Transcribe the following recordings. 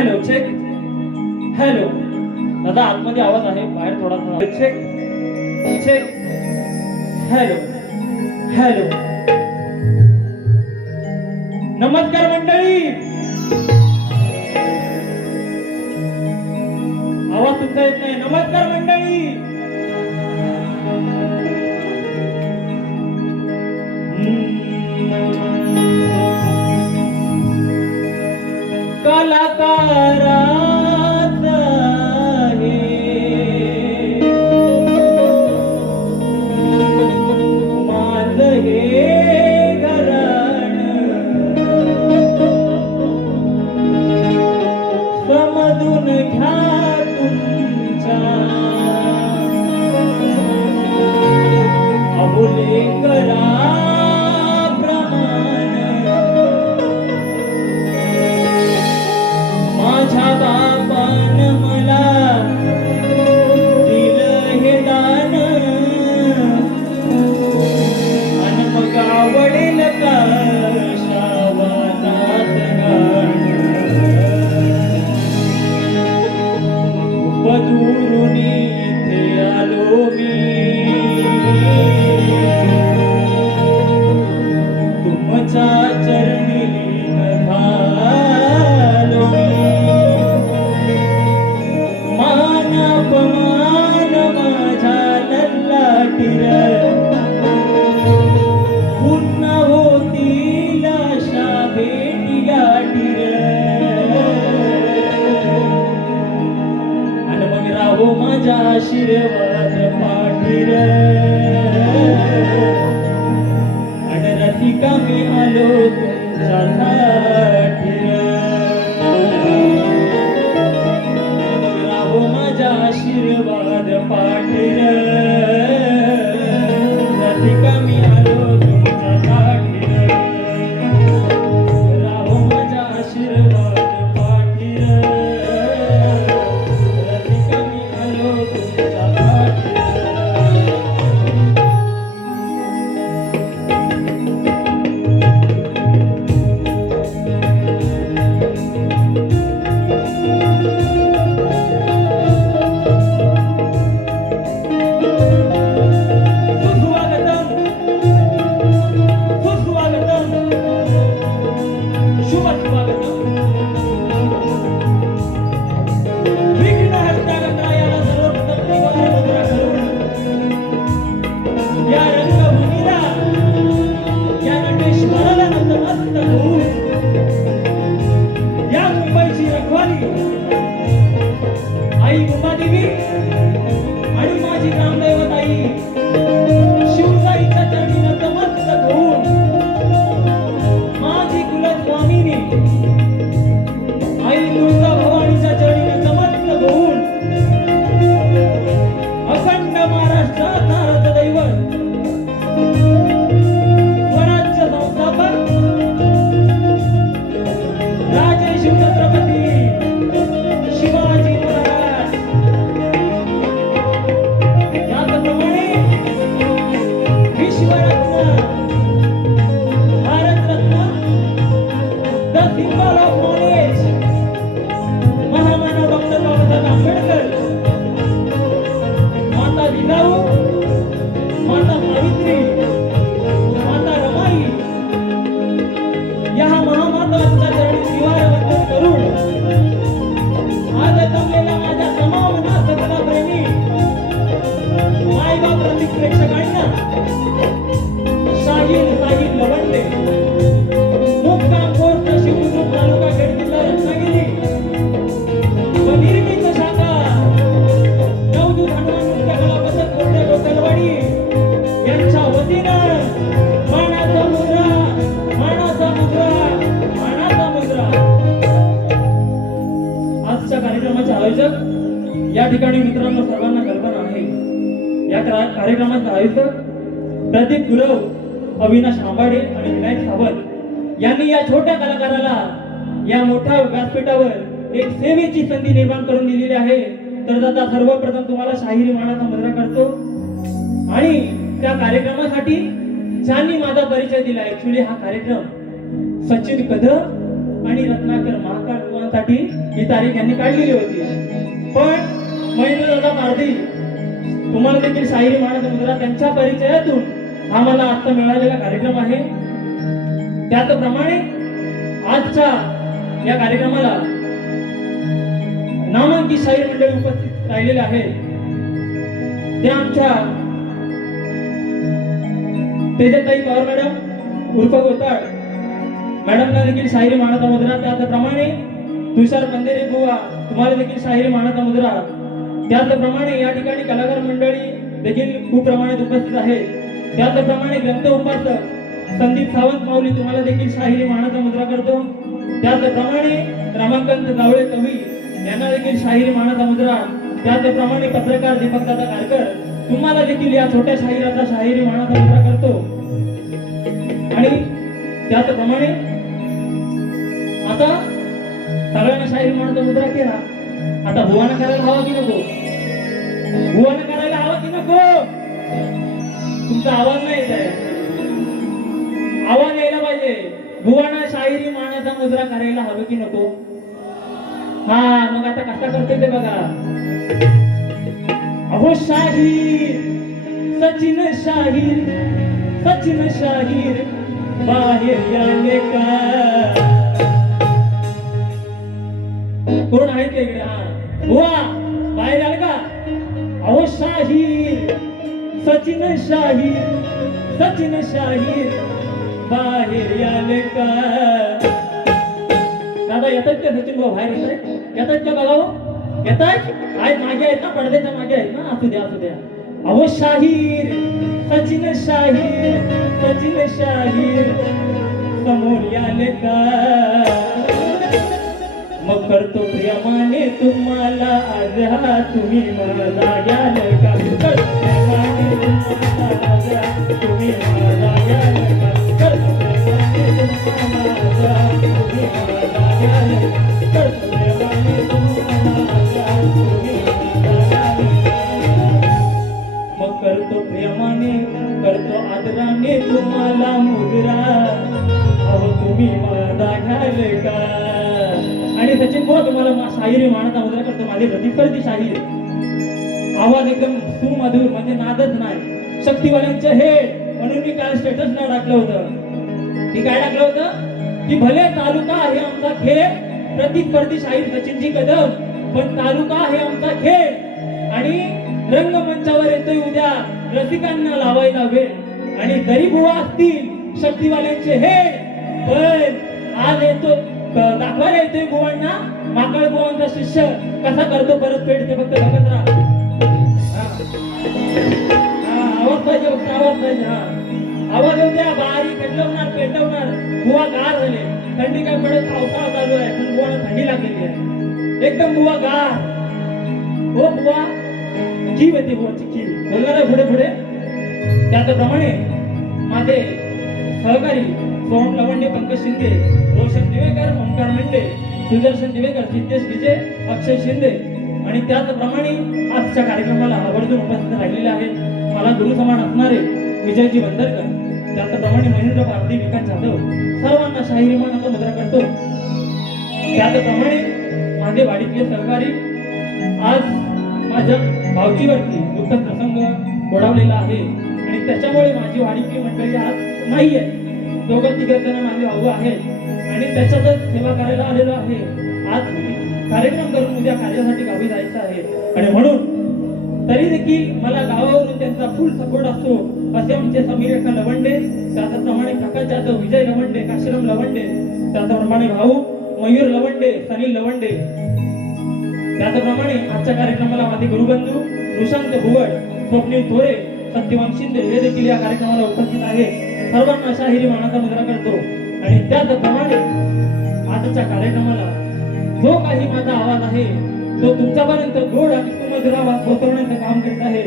Hello check. Hello दादा, आतमध्ये आवाज आहे, बाहेर थोडासा चेक चेक. Hello hello. नमस्कार मंडळी. आवाज तुमचा येत नाही. नमस्कार मंडळी. कलाकारात माझ हे घराण समजून घ्या तुमच्या अबोले करा माझ्या बापान मला दिलं हे दान आणि मग आवडेल का श्रावणात गाणं. दूरून इथे आलो मी तुमच्या चरणी लीन झालो मी. मान अपमान माझ्या ललाटीर पुन्हा होतील अशा भेटीगाठीर. आणि मग राहो माझ्या आशीर्वाद पाठीर. आणि रसिका मी आलो तुमच्यासाठी. आशीर्वाद पाठीर. रसिका मी आलो तुमच्यासाठी. राहो माझा आशीर्वाद पाठीर. रसिका मी आलो तुमच्यासाठी. आई उमादेवी आणि माझी ग्रामदैवत आई शिवताईच्या चरणी नतमस्तक होऊन माझी कुलस्वामिनी आई तुळजा भवानीच्या चरणी नतमस्तक होऊन अखंड महाराष्ट्रात नारद दैवत स्वराज्य संस्थापक राजे शिवछत्रपती शिवाजी महाराज याप्रमाणे विश्वरत्न Bharat Ratna the symbol of knowledge महामानव डॉक्टर बाबासाहेब आंबेडकर माता जिजाऊ माता सावित्री माता रमाई या महामातांच्या चरणी शिवार वंदन करून आज जमलेल्या माझ्या तमाम नाटकला प्रेमी मायबाप रसिक प्रेक्षकांना शाहीर साहिब लवंडे मुक्काम पोस्ट शिवमुद्रुक तालुका खेड जिल्हा रत्नागिरी व निर्मित शाखा नवदूत हनुमान नृत्य कला पथक कोरडे गोकलवाडी यांच्या वतीनं मानाचा मुद्रा मानाचा मुद्रा मानाचा मुद्रा. आजच्या कार्यक्रमाचे आयोजक या ठिकाणी मित्रांनो सर्वांना कल्पना आहे. या कार्यक्रमाचे आयोजक प्रदीप गुरव, अविनाश आंबाडे आणि विनायक सावंत यांनी या छोट्या कलाकाराला या मोठ्या व्यासपीठावर एक सेवेची संधी निर्माण करून दिलेली आहे. तर दादा सर्वप्रथम तुम्हाला शाहिरी मानाचा मुद्रा करतो. आणि त्या कार्यक्रमासाठी ज्यांनी माझा परिचय दिला, ऍक्च्युली हा कार्यक्रम सचिन कदम आणि रत्नाकर महाकाळासाठी ही तारीख यांनी काढलेली होती. पण महेंद्रदादा पारधी तुम्हाला देखील शाहिरी मानद मुद्रा त्यांच्या परिचयातून आम्हाला आता मिळालेला कार्यक्रम आहे. त्याचप्रमाणे आजच्या या कार्यक्रमाला नामांकित शाहीर मंडळी उपस्थित राहिलेले आहेत. ते आमच्या तेजताई पवार मॅडम उर्फ गोताळ मॅडमला देखील शाहिरी मानद मुद्रा, त्याचप्रमाणे तुषार पंधेरे बुवा तुम्हाला देखील शाहिरी मानद मुद्रा. त्याचप्रमाणे या ठिकाणी कलाकार मंडळी देखील खूप प्रमाणात उपस्थित आहेत. त्याचप्रमाणे ग्रंथ उपासक संदीप सावंत माऊली तुम्हाला देखील शाहिरी मानद मुद्रा करतो. त्याचप्रमाणे रमाकांत जावळे कवी यांना देखील शाहिरी मानद मुद्रा. त्याचप्रमाणे पत्रकार दीपकदादा कारकर तुम्हाला देखील या छोट्या शाहिराचा शाहिरी मानद मुद्रा करतो. आणि त्याचप्रमाणे आता सगळ्यांना शाहिरी मानद मुद्रा केला, आता भुवाना करायला हवा की नको? भुवाना करायला हवा की नको? तुमचा आवाज नाही येत आहे, आवाज यायला पाहिजे. भुवाना शाहिरी मानद मुद्रा करायला हवं की नको? हा, मग आता कसा करतोय ते बघा. अहो शाहीर सचिन शाहीर, सचिन शाहीर बाहेर याले का? कोण आहे ते इकडे? हा बुवा बाहेर आले का? अहो शाहीर सचिन शाहीर, सचिन शाहीर बाहेर याले का? दादा येतात का सचिन भाऊ? बाहेर येतात? येतात का बघा? येतात? आहेत मागे आहेत ना, पडद्याच्या मागे आहेत ना. असू द्या असू द्या. अहो शाहीर सचिन शाहीर, सचिन शाहीर समोर याले का? मग करतो प्रेमाने तुम्हाला आज हा तुम्ही मला याल का? करतो प्रेमाने तुम्हाला आज हा तुम्ही मला याल का? करतो प्रेमाने तुम्हाला आज हा तुम्ही मला याल का? करतो प्रेमाने तुम्हाला आज हा तुम्ही मला याल का? मग करतो प्रेमाने करतो आदराने तुम्हाला मुजरा, अहो तुम्ही मला घ्याल का? आणि सचिन बुवा तुम्हाला शाहिरी मानद मुद्रा करतो. माझी प्रतिस्पर्धी शाहीर, आवाज एकदम सुमधुर, म्हणजे नादच नाही. शक्तीवाल्यांचं हे म्हणून मी काय स्टेटस ना टाकलं होतं. की काय टाकलं होतं? की भले तालुका आहे आमचा खेळ, प्रतिस्पर्धी शाहीर सचिनजी कदम, पण तालुका आहे आमचा खेळ आणि रंगमंचावर येतोय उद्या रसिकांना लावायला वेळ. आणि गरीब बुवा असतील शक्तीवाल्यांचे हेड, पण आज येतो दाखवायला येतोय बुवांना माकळ बुवांचा शिष्य कसा करतो परतफेड, ते फक्त बघत राहा. आवाज पाहिजे, फक्त आवाज पाहिजे. हा आवाज येऊ द्या. बारी पेटवणार पेटवणार. बुवा गार झाले. थंडी काय पडत, पावसाळा चालू आहे, पण बुवाला थंडी लागलेली आहे. एकदम बुवा गार. हो बुवा जीव येते बुवाची जीव. बोलणार आहे पुढे पुढे. त्याचप्रमाणे माझे सहकारी सोहम लवंडे, पंकज शिंदे, रोशन दिवेकर, ओंकार मेंढे, सुदर्शन दिवेकर, सिद्धेश विजय, अक्षय शिंदे आणि त्याचप्रमाणे आजच्या कार्यक्रमाला आवर्जून उपस्थित राहिलेले आहेत मला गुरु समान असणारे विजयजी बंदरकर, त्याचप्रमाणे महेंद्र पारधी, विकास जाधव, सर्वांना शाहिरी मानद मुद्रा करतो. त्याचप्रमाणे माझे वाडीतले सहकारी, आज माझ्या भावकीवरती दुःखद प्रसंग ओढवलेला आहे आणि त्याच्यामुळे माझी वाडीतली मंडळी आज नाही आहे. दोघं तिघ जण माझे भाऊ आहेत आणि त्याच्यातच सेवा करायला आलेलो आहे. आज कार्यक्रम करून उद्या कार्यासाठी गावी जायचं आहे आणि म्हणून तरी देखील मला गावावरून त्यांचा फुल सपोर्ट असतो. असे आमचे समीर रेखा लवंडे, त्याचप्रमाणे प्रकाश जाधव, विजय लवंडे, काशीराम लवंडे, त्याचप्रमाणे भाऊ मयूर लवंडे, सनील लवंडे. त्याचप्रमाणे आजच्या कार्यक्रमाला माझे गुरुबंधू रुशांत भुवड, स्वप्नील थोरे, सत्यवान शिंदे हे देखील या कार्यक्रमाला उपस्थित आहेत. सर्वांना शाहिरी मानद मुद्रा करतो आणि त्याचप्रमाणे आजच्या कार्यक्रमाला जो काही माझा आवाज आहे तो तुमच्यापर्यंत गोड आणि सुमधुर आवाज पोहोचवण्याचं काम करत आहे.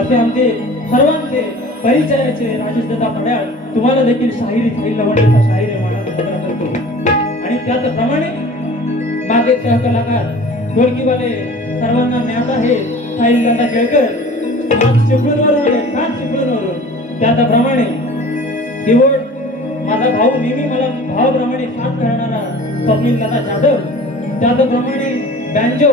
असे आमचे सर्वांचे परिचयाचे राजेश दादा पड्याळ तुम्हाला देखील शाहिरी साहिल लवंडेचा शाहिरी मानद मुद्रा करतो. आणि त्याचप्रमाणे माझे सहकलाकार ढोलकीवाले सर्वांना ज्ञात आहे साहिल दादा केळकर, चिपळूणवरून आले, खास चिपळूणवरून. त्याचप्रमाणे किबोर्ड माझा भाऊ नेहमी मला भावाप्रमाणे साथ करणारा स्वप्नील दादा जाधव, त्याचप्रमाणे बँजो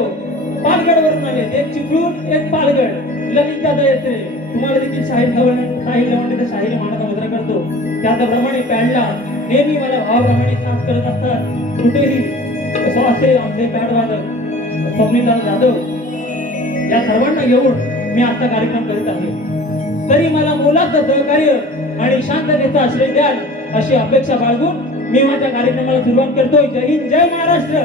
पालगडवरून आले, एक चिपळूण एक पालगड, ललित दादा येते, तुम्हाला देखील शाहीर लवंडीचा शाहीर मानाचा मुद्रा करतो, त्याचप्रमाणे पॅडला नेहमी मला भावाप्रमाणे साथ करत असतात कुठेही, असं असे आमचे पॅड वादक स्वप्नील दादा जाधव, या सर्वांना घेऊन मी आजचा कार्यक्रम करीत आहे. तरी मला मोलाचं सहकार्य आणि शांततेचा आश्रय द्याल अशी अपेक्षा बाळगून मी माझ्या कार्यक्रमाला सुरुवात करतोय. जय हिंद, जय महाराष्ट्र.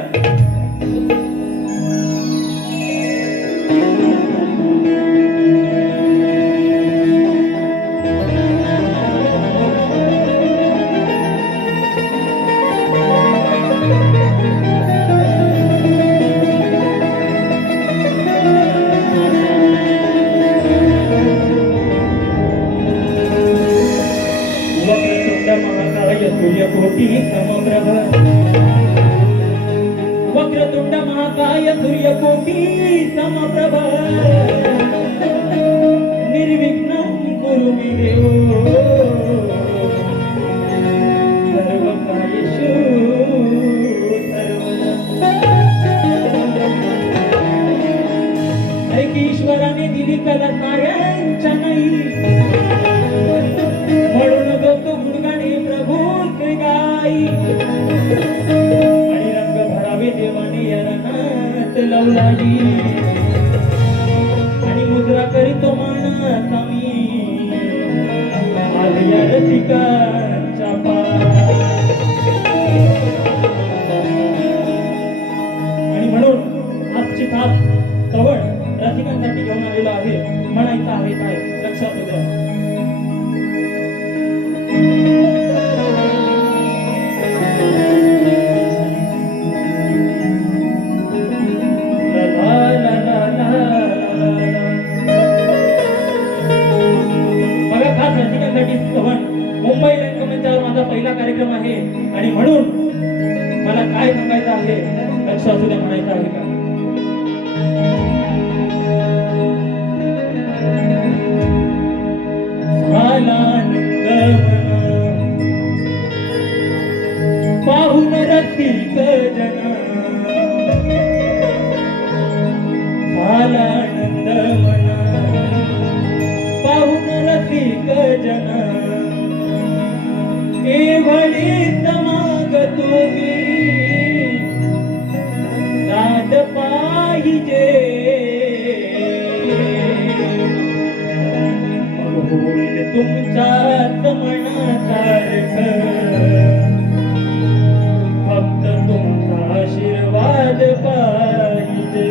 सूर्यकोटी समप्रभ, वक्रतुंड महाकाय सूर्यकोटी समप्रभ, निर्विघ्नं कुरु मे देव, सर्वकार्येषु सर्वदा. अरे की ईश्वराने दिली कला साऱ्यांच्या नाही, म्हणून गौतो गुणगाणे प्रभू गाई, आणि रंग भरावे देवाने या रणात लावलाही, आणि मुद्रा करीतो मानाचा मी आलिया रसिकांच्या पार. आणि म्हणून आजची खास कवड रसिकांसाठी घेऊन आलेलो आहे. म्हणायचं आहे काय लक्षात होतं. मुंबई रंगमंचावर माझा पहिला कार्यक्रम आहे आणि म्हणून मला काय सांगायचं आहे लक्ष असू द्या. म्हणायचं आहे का पाहून रसिक जना, आनंद मना पाहून रसिक जना, एवढी समाग तुम्ही दाद पाहिजे, होईल तुमच्याच मनासारखं, फक्त तुमचा आशीर्वाद पाहिजे.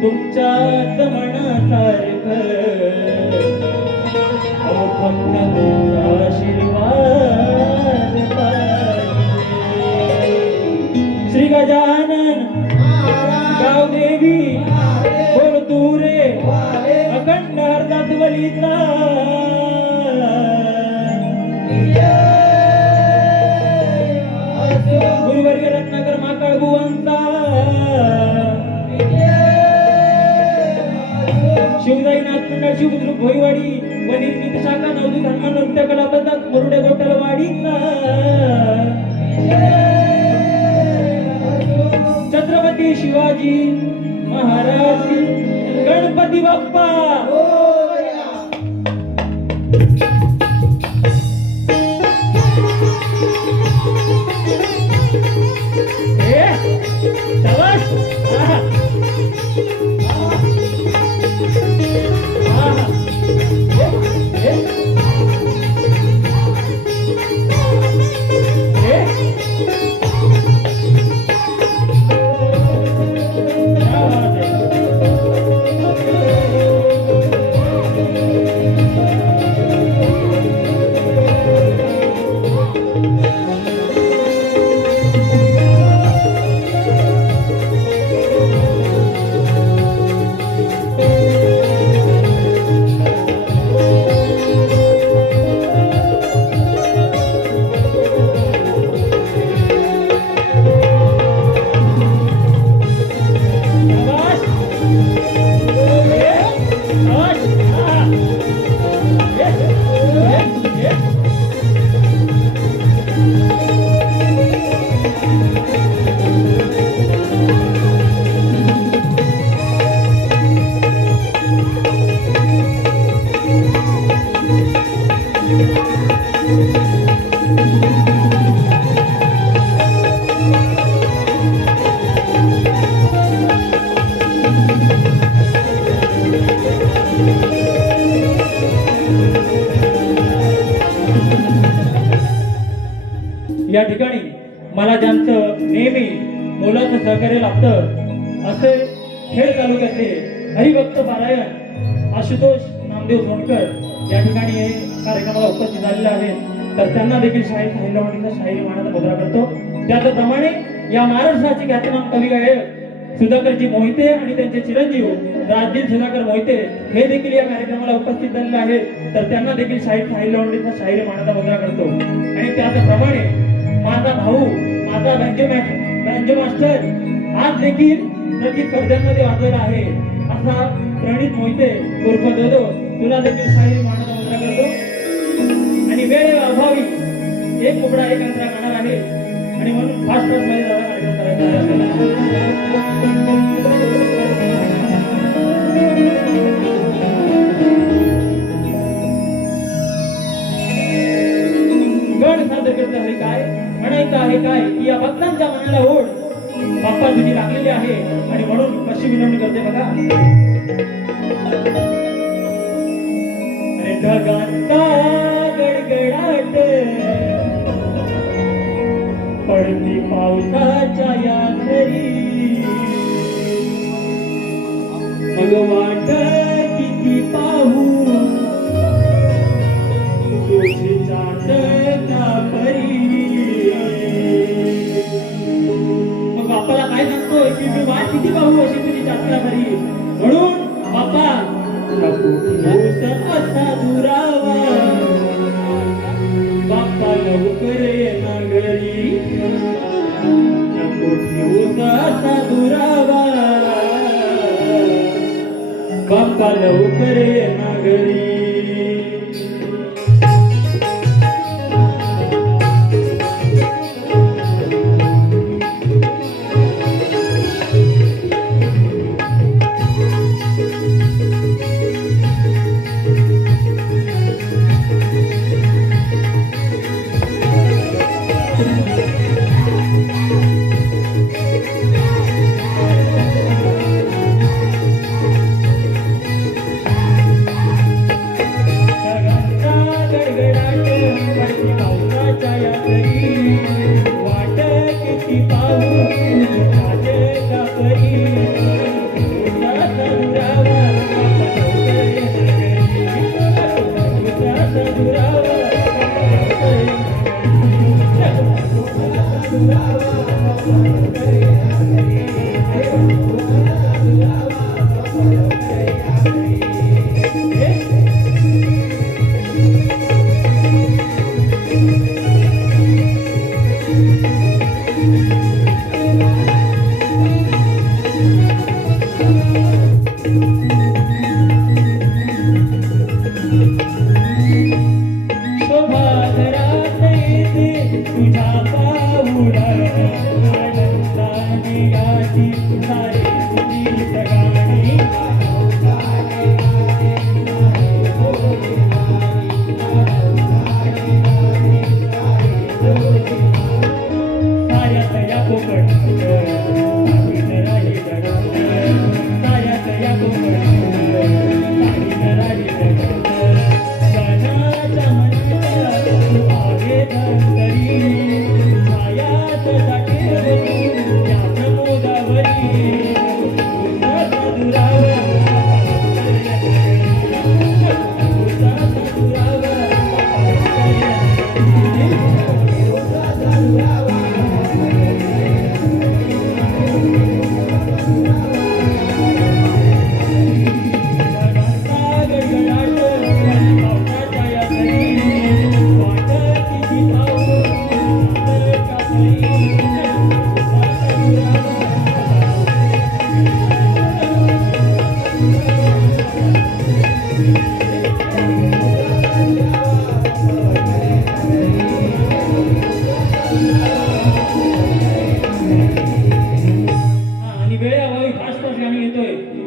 तुमच्यात मनासारखं अहो फक्त तुमचा आशीर्वाद पाहिजे. श्री गजानन गावदेवी बोल तू रे अखंड हरदास वलीचा गुरुवर्ग रत्नाकर माकाळ बुवांचा शिवदाई नाथमंडळ शिवबुद्रुक भोईवाडी व निर्मित शाखा नवदूत हनुमान नृत्य कला पथक मुरुडे गोटलवाडीचा छत्रपती शिवाजी महाराज गणपती बाप्पा शाबाश. या ठिकाणी मला ज्यांचं नेहमी मोलाचं सहकार्य लाभतं असे खेड तालुक्याचे हरिभक्त पारायण आशुतोष नामदेव सोनकर या ठिकाणी हे कार्यक्रमाला उपस्थित झालेले आहेत. तर त्यांना देखील शाहीर साहित्य मंडळीचा शाहीर मानाचा मुद्रा करतो. त्याचप्रमाणे या महाराष्ट्राचे ख्यातनाम कवी गायक सुधाकरजी मोहिते आणि त्यांचे चिरंजीव राजदीप सुधाकर मोहिते हे देखील या कार्यक्रमाला उपस्थित झालेले आहेत. तर त्यांना देखील शाहीर साहित्य मंडळीचा शाहीर मानाचा मुद्रा करतो. आणि त्याचप्रमाणे माझा भाऊ माझा बँजो मास्टर आज देखील नक्की स्पर्धांमध्ये वाजवला आहे असा प्रणित मोहिते उर्फ दोदो तुला देखील शाहीर मानाचा मुद्रा करतो. आणि वेळ अभावी एक मुकडा एक अंतरा गाणार आहे आणि म्हणून फास्ट मध्ये जायला कार्यक्रम गण सादर करत आहे काय म्हणायचं आहे काय की या भक्तांच्या मनाला ओढ बाप्पा तुझी लागलेली आहे आणि म्हणून कशी विनवणी करते बघा. अरे ढगांचा गडगडाट पडती पावसाच्या या घरी मग वाट किती पाहू तुझी चांदता परी. मग बाप्पाला काय सांगतोय की मी वाट किती पाहू अशी तुझी चांदता परी. म्हणून बाप्पा नको ठेवूस असा दुरावा बाप्पा लवकर ये ना घरी नको ठेवूस असा दुरावा बाप्पा लवकर ये ना घरी. गडगडाट पडती पावसाच्या या सरी वाट किती पाहू तुझ्या परी उसाचा दुरावा उसाचा दुरावा तुझ्या पाऊला आनंदाने गाती सारी तुझी सगाणी साऱ्यात या कोकण साडीन राही जगात साऱ्यात या कोकण साडीन राही जगात मनाच्या मनात तू आहे धनकरी छायात जाते याच मोगावरी उसाचा दुरावा उसाचा दुरावा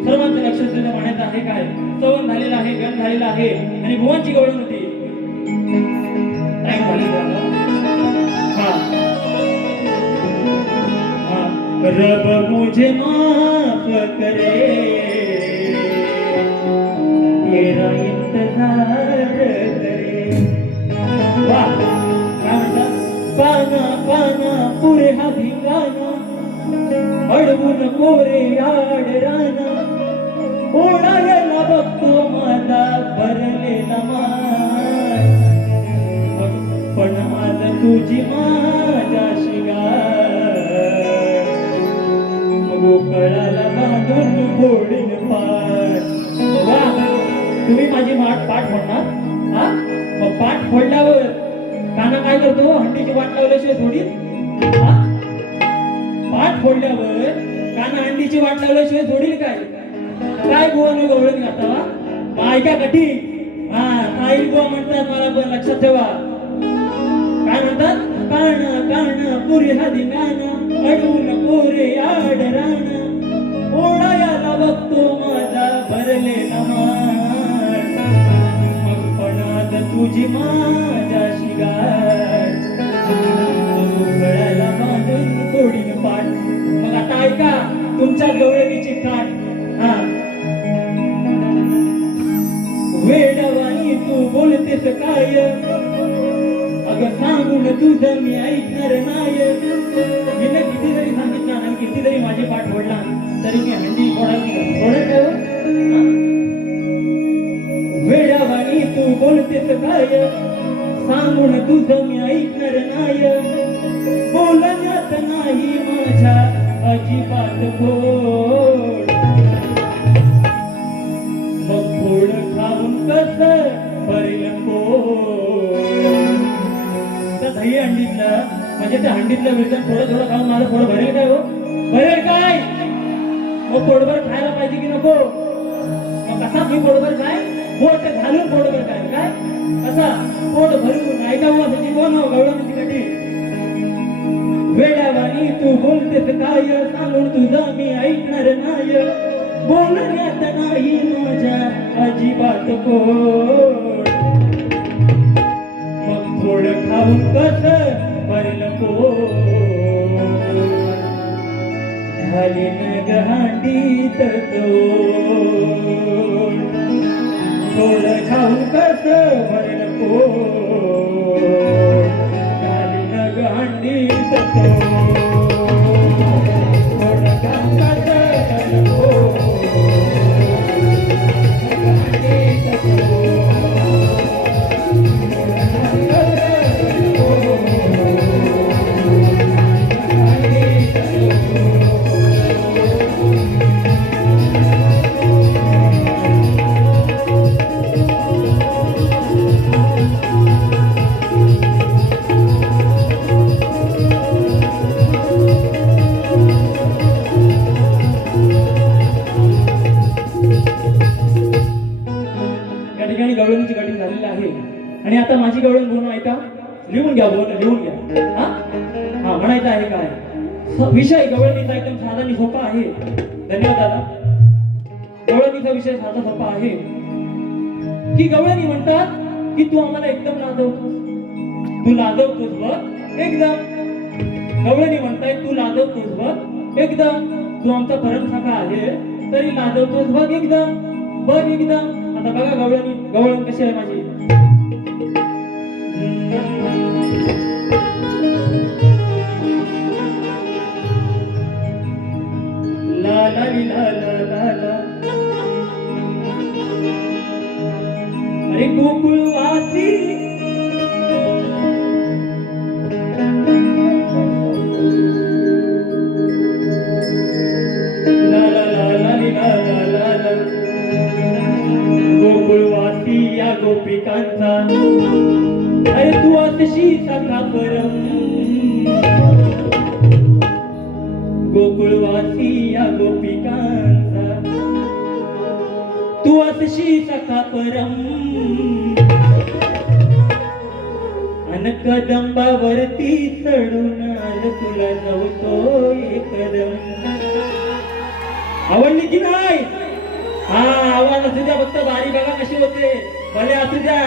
सर्वांचं लक्ष तुझ्या पाण्यात आहे काय सवन झालेलं आहे गण झालेलं आहे आणि भुवनची गवळण होती टाइम झालेला रब मुझे माफ करे तेरा इंतजार करे वाह काय म्हणतात पाना पाना पुरे हा भिंगाना अडवून कोरे याड राना ओढायला बघतो माझा भरलेला मान पण आज तुझी माझ्या शिगार गोकळाला बांधून फोडीन पाठ वा तुम्ही माझी पाठ फोडणार हा मग पाठ फोडल्यावर काना काय करतो हंडीची वाट लावल्याशिवाय सोडील हा पाठ फोडल्यावर काना हंडीची वाट लावल्याशिवाय सोडील काय गोवानं गवळण घातावा ऐका कठी हा आई गोवा म्हणतात मला पण लक्षात ठेवा काय म्हणतात कान कान पुरी हादी कान अडवून कोरे आड रान ओढायला बघतो माझा भरलेला मान मग पण आज तुझी माझ्या शिगार गळ्याला बांधून कोडीन पाठ मग आता ऐका तुमच्या गवळणीची काठ हा वेडवाणी तू बोलतेस काय अगं सांगून तुझं मी ऐकणार नाही मी किती जरी सांगितलं आणि किती जरी माझी पाठ फोडला तरी मी हंडी फोडत काय वेडवाणी तू बोलतेस काय सांगून तुझं मी ऐकणार नाही बोलण्यात नाही माझ्या अजिबात गोड मग गोड खाऊन कसं भरेल पोट त्या दही हंडीतलं म्हणजे त्या हंडीतलं विरजन थोडं खाऊन माझं पोट भरेल काय हो भरेल काय मग पोटभर खायला पाहिजे की नको मग कसा मी पोटभर काय पोट घालून पोटभर काय असा पोट भरून ऐकावं म्हणजे कोण हो गवळणीची कटी वेड्यावानी तू बोलतेस काय सांगून तुझं मी ऐकणार नाही बोलण्यात नाही माझ्या अजिबात कोड मग थोडं खाऊन कसं भरलं पोट झाली न गहांडीत थोडं खाऊन कसं भरलं पोट आणि आता माझी गवळण बोलणं ऐका, लिहून घ्या, बोलणं लिहून घ्या. हा हा म्हणायचं आहे काय? विषय गवळणीचा एकदम साधा आणि सोपा आहे. धन्यवाद दादा. गवळणीचा विषय साधा सोपा आहे की गवळणी म्हणतात की तू आम्हाला एकदम लाजवतोस, तू लाजवतोस बघ एकदम. गवळणी म्हणताय तू लाजवतोस बघ एकदम, तू आमचा परमसखा आहे तरी लाजवतोस बघ एकदम, बघ एकदम. आता बघा गवळणी, गवळण कशी आहे माझी. ला ला ली ला ला ला ला. अरे गोकुळवासी ला ला ला ला ली ला ला ला ला. गोकुळवासी या गोपिकांचा अरे तू अतिशी सखा परम. गोकुळवासी या गोपिकांचा तू अतिशी सखा परम. अन कदंबावरती चढून आल तुला जाऊतो एकदम. आवडली की नाही? हा आवाज असू द्या, फक्त बारी बघा कशी होते. भले असू द्या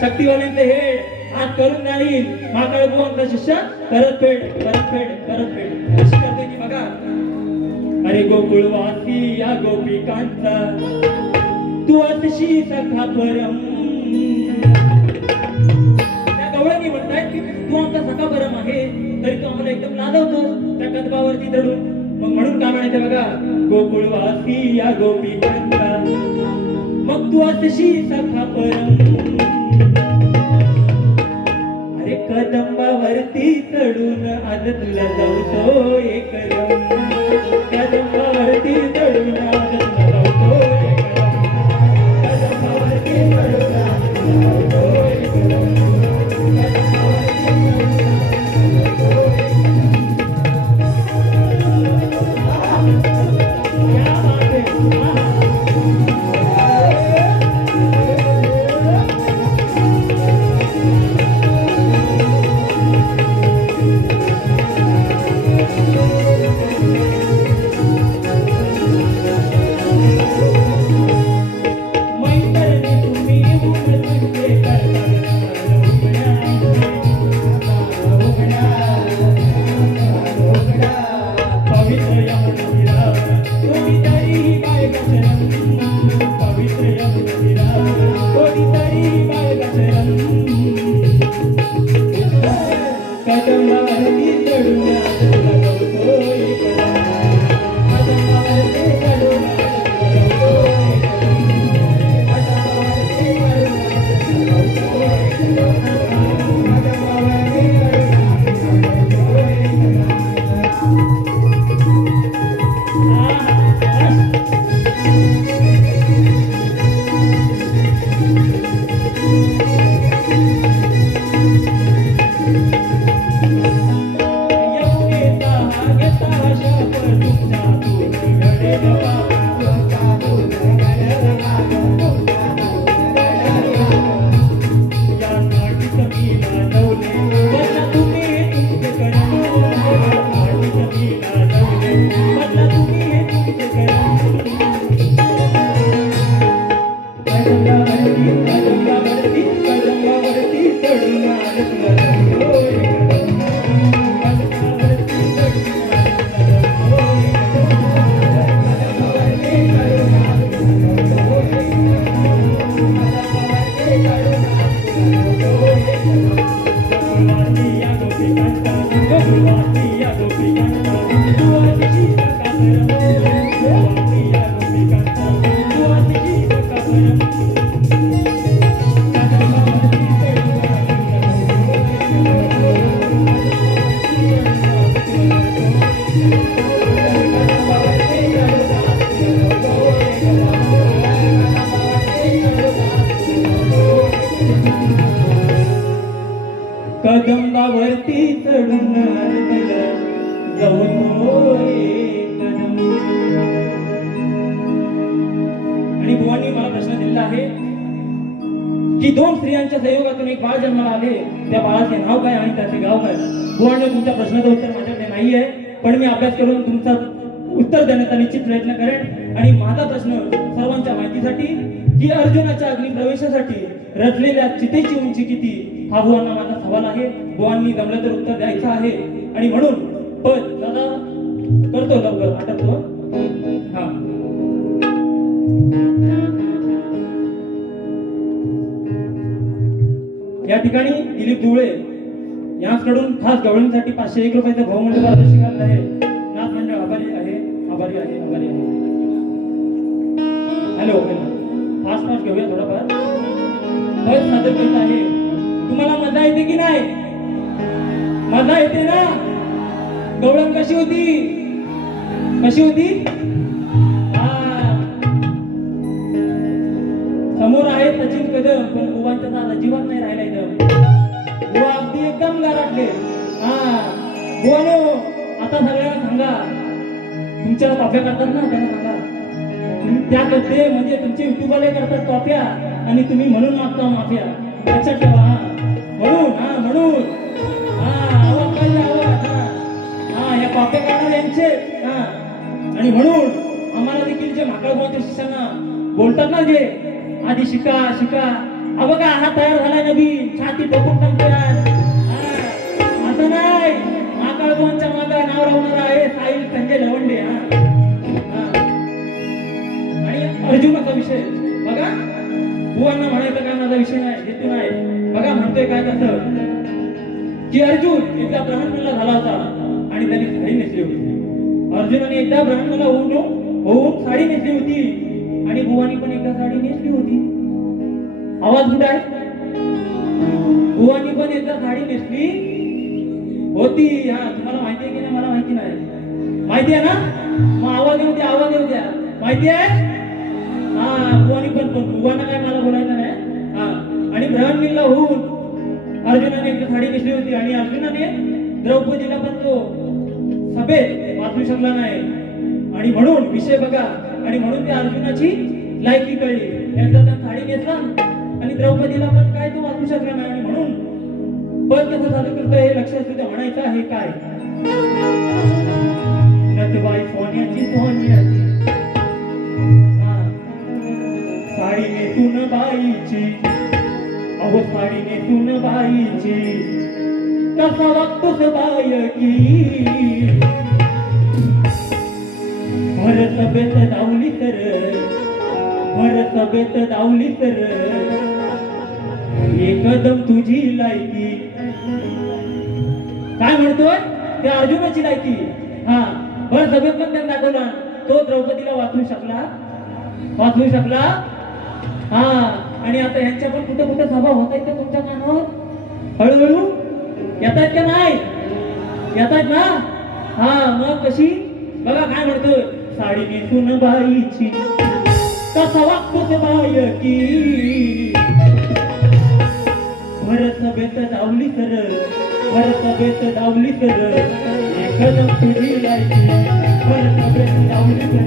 शक्तिवाल्यांचे हेड आज करून जाईल. माकळ बुवांचा शिष्य करत फेड करत फेड करत फेड अशी करते की बघा. अरे गोकुळवासी या गोपिकांचा तू अतिशी सखा परम. त्या गवळणी म्हणतायत की तू आमचा सखा परम आहे तरी तू आम्हाला एकदम लाजवतोस त्या कदबावरती चढून. मग म्हणून काय म्हणायचं बघा, गोकुळवासी या गोपिकांचा मग तू अतिशी सखा परम. अरे कदंबावरती चढून आज तुला जाऊतो एकदम. कदंबावरती चढून आज तुला जाऊतो एकदम. कदंबावरती चढून आज तुला जाऊतो एकदम. क्या बात है. कदंबावरती चढून तुला जाऊन कदम. आणि बुवांनी मला प्रश्न दिलेला आहे की दोन स्त्रियांच्या संयोगातून एक बाळ जन्माला आले, त्या बाळाचे नाव काय आणि त्याचे गाव काय? बुवांनो, तुमच्या प्रश्नाचं उत्तर माझ्याकडे नाहीये, पण मी अभ्यास करून तुमचा उत्तर देण्याचा निश्चित प्रयत्न करेन. आणि माझा प्रश्न सर्वांच्या माहितीसाठी की अर्जुनाच्या अग्नी प्रवेशासाठी रचलेल्या चितेची उंची किती, हा बुवांना माझा सवाल आहे. बुवांनी जमलं तर उत्तर द्यायचं आहे. आणि म्हणून पण दादा करतो, लवकर आटपतो. हा, या ठिकाणी दिलीप दुळे यांकडून खास गवळणीसाठी 501 रुपयाचं बहुमूल्य पारितोषिक आहे. नाथ मंडळ आभारी आहे, आभारी आहे, आभारी आहे. हॅलो हॅलो, फास्ट फास्ट घेऊया थोडाफार. बस सादर करत आहे. तुम्हाला मजा येते की नाही? मजा येते ना? गवळण कशी होती? कशी होती? समोर आहे सचिन कदम, पण बुवांचा नाद अजिबात नाही राहिला इथं. बुवा अगदी एकदम गारटले. बुवानो, आता सगळ्यांना सांगा, तुमच्या कॉप्या करतात ना, त्यांना सांगा त्या करते म्हणजे तुमचे युट्यूबवाले करतात कॉप्या आणि तुम्ही म्हणून मागता माफिया. लक्षात ठेवा. म्हणून आवाज पाहिजे, आवाज. या कॉप्या करणार यांचे. आणि म्हणून आम्हाला देखील जे माकळबाच्या शिष्यांना बोलतात ना, जे आधी शिका शिका, बघा हा तयार झालाय नवीन, छाती टोकून टाकतोय. असं नाही, माकळबाच्या मागे नाव लावणार आहे साहिल संजय लवंडे. आणि अर्जुनाचा विषय बघा, बुवांना म्हणायचं काय माझा विषय नाही, हेतू नाही. बघा म्हणतोय काय कसं की अर्जुन एकदा ब्राह्मणला झाला होता आणि त्याने साडी नेसली होती. अर्जुनाने एकदा ब्राह्मणला होऊन साडी नेसली होती आणि बुवानी पण एकदा साडी नेसली होती. आवाज कुठे आहे? बुवानी पण एकदा साडी नेसली होती. तुम्हाला माहिती आहे की नाही? मला माहिती नाही. माहिती आहे ना? मग आवाज येऊ द्या, आवाज येऊ द्या. माहिती आहे? बुवानी पण बुवांना काय मला बोलायचं नाही. आणि ब्राह्मणला होऊन अर्जुनाने एकदा साडी नेसली होती आणि अर्जुनाने द्रौपदीला पण तो सभेत वाचू शकला नाही. आणि म्हणून विषय बघा, आणि म्हणून त्या अर्जुनाची लायकी कळली. एकदा त्या साडी नेसला आणि द्रौपदीला पण काय तो वाचू शकला नाही. आणि म्हणून पण कसं चालू करतो हे लक्षात सुद्धा म्हणायचं आहे काय, नथबाई सोन्याची सोन्याची साडी नेसून बाईची, अहो साडी नेसून बाईची कसा वागतोस बायकी, भर सभेत धावली तर, भर सभेत धावली तर एकदम तुझी लायकी. काय म्हणतोय? त्या अर्जुनाची लायकी. भर सभेत पण त्यांनी दाखवला, तो द्रौपदीला वाचवू शकला. आणि आता यांच्या पण कुठे कुठे सभा होत आहेत का तुमच्या कानावर? हळूहळू येत आहेत का नाही? येत आहेत ना? मग कशी बघा काय म्हणतोय, साडी नेसून बाईची कसा वागतोस बायकी, भर सभेत धावली तर, भर सभेत धावली तर एकदम तुझी लायकी, भर सभेत धावली तर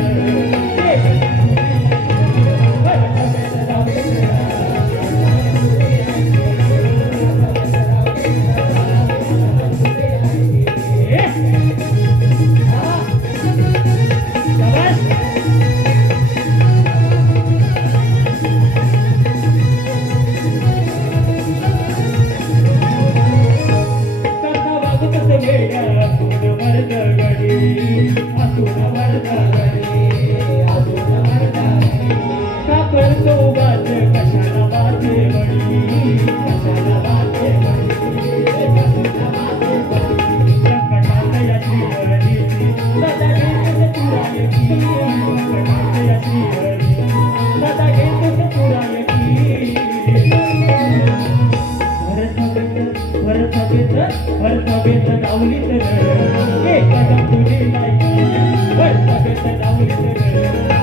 धावली तर एकदम तुझी लायकी, भर सभेत धावली तर